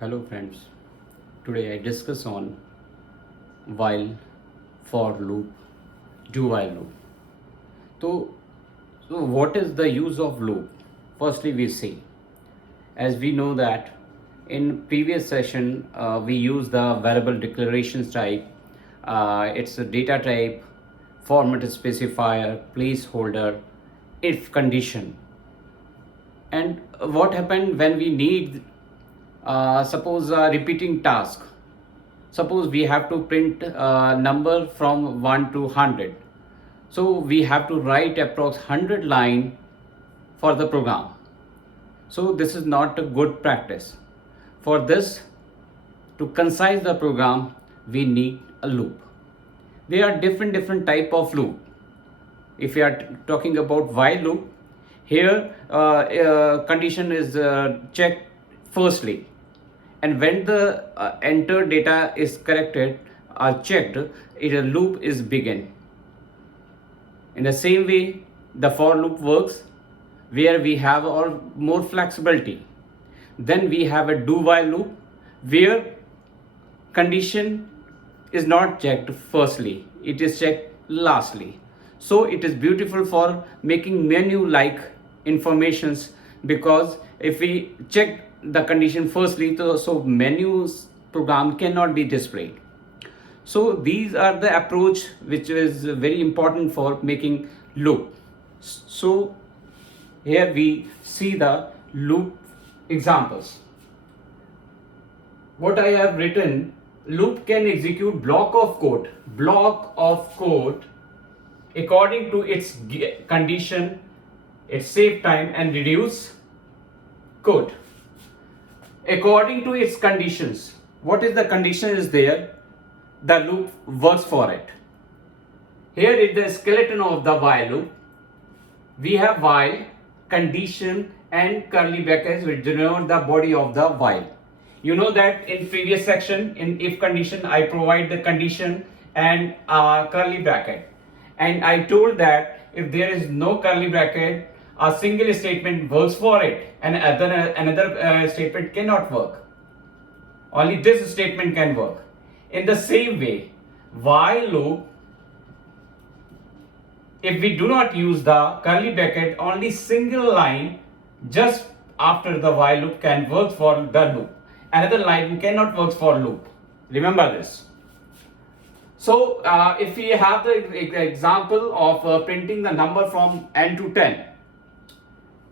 Hello friends, today I discuss on while, for loop, do while loop. So, what is the use of loop? Firstly, we see, as we know that in previous session we use the variable declarations type. It's a data type, format specifier, placeholder, if condition. And what happened when we need suppose a repeating task. Suppose we have to print a number from 1 to 100. So we have to write approx 100 line for the program. So this is not a good practice. For this, to concise the program, we need a loop. There are different type of loop. If we are talking about while loop, here condition is checked firstly, and when the entered data is corrected or checked, a loop is begin. In the same way, the for loop works, where we have all more flexibility. Then we have a do while loop, where condition is not checked firstly, it is checked lastly. So it is beautiful for making menu like informations, because if we check the condition firstly, so menus program cannot be displayed. So these are the approach which is very important for making loop. So here we see the loop examples. What I have written, loop can execute block of code according to its condition. It save time and reduce code according to its conditions. What is the condition is there, the loop works for it. Here is the skeleton of the while loop. We have while, condition and curly brackets which denote the body of the while. You know that in previous section, in if condition, I provide the condition and curly bracket, and I told that if there is no curly bracket, a single statement works for it and another statement cannot work. Only this statement can work. In the same way, while loop, if we do not use the curly bracket, only single line just after the while loop can work for the loop. Another line cannot work for loop. Remember this. So if we have the example of printing the number from n to 10.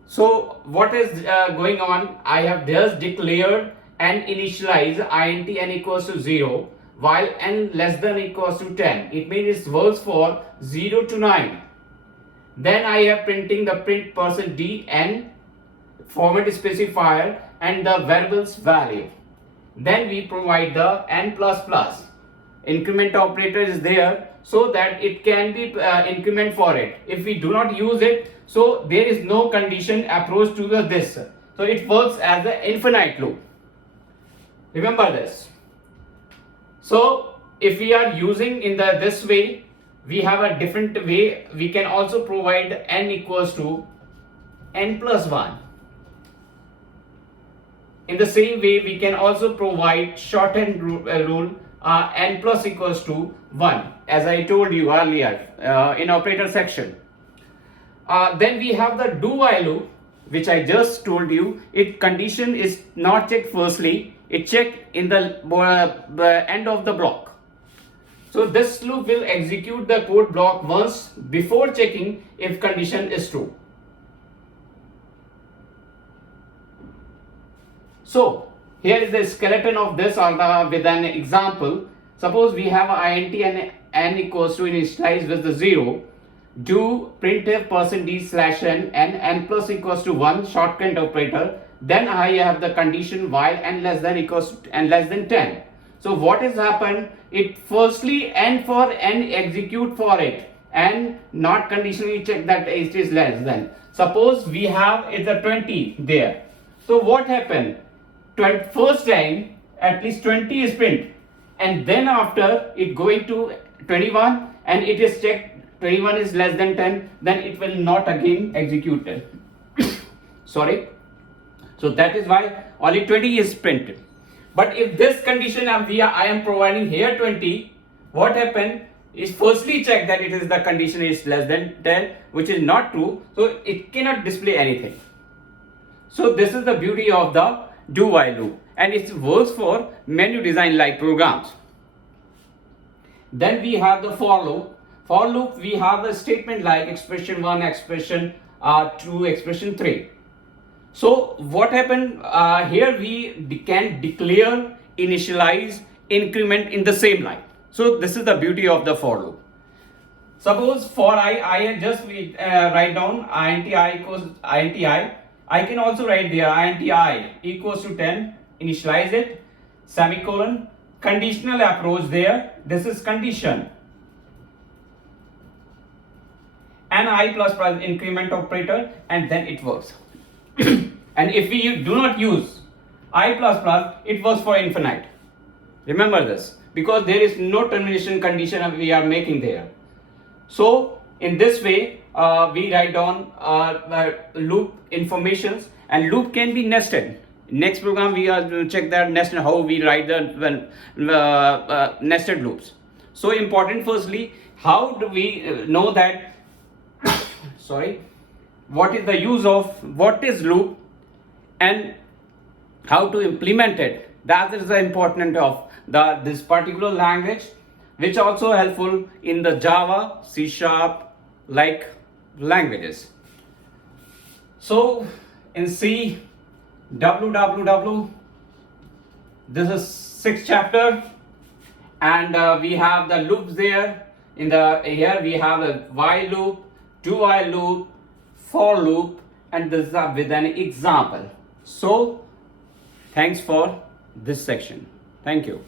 So what is going on? I have just declared and initialize int n equals to 0 while n less than equals to 10. It means it works for 0 to 9. Then I have printing the print %d n format specifier and the variables value. Then we provide the n++. Increment operator is there so that it can be increment for it. If we do not use it, so there is no condition approach to the this. So it works as an infinite loop. Remember this. So if we are using in this way, we have a different way. We can also provide n equals to n+1. In the same way, we can also provide shorthand rule n plus equals to 1, as I told you earlier in operator section. Then we have the do while loop, which I just told you. Its condition is not checked firstly, it checked in the end of the block. So this loop will execute the code block once before checking if condition is true. So here is the skeleton of this with an example. Suppose we have int and n equals to initialize with the 0. Do printf %d/n and n plus equals to 1 shortcut operator. Then I have the condition while n less than equals to n less than 10. So what has happened? It firstly n for n execute for it and not conditionally check that it is less than. Suppose we have it's a 20 there. So what happened? First time at least 20 is print, and then after it going to 21 and it is checked 21 is less than 10, then it will not again executed. Sorry. So that is why only 20 is printed. But if this condition I am providing here 20, what happened is firstly check that it is the condition is less than 10, which is not true, so it cannot display anything. So this is the beauty of the do while loop, and it works for menu design like programs. Then we have the for loop. For loop we have a statement like expression 1, expression 2, expression 3. So what happened here, we can declare, initialize, increment in the same line. So this is the beauty of the for loop. Suppose for I just write down int I equals int I can also write there int I equals to 10, initialize it, semicolon, conditional approach there, this is condition, and I plus plus increment operator, and then it works. And if we do not use I plus plus, it works for infinite. Remember this, because there is no termination condition we are making there. So in this way we write down loop informations, and loop can be nested. Next program we are to check that nested, how we write the nested loops. So important, firstly, how do we know that sorry, what is the use of what is loop and how to implement it. That is the important of this particular language, which also helpful in the Java, C# like languages. So in C, www, this is 6th chapter, and we have the loops there. In the here we have a while loop, do while loop, for loop, and this is with an example. So thanks for this section. Thank you.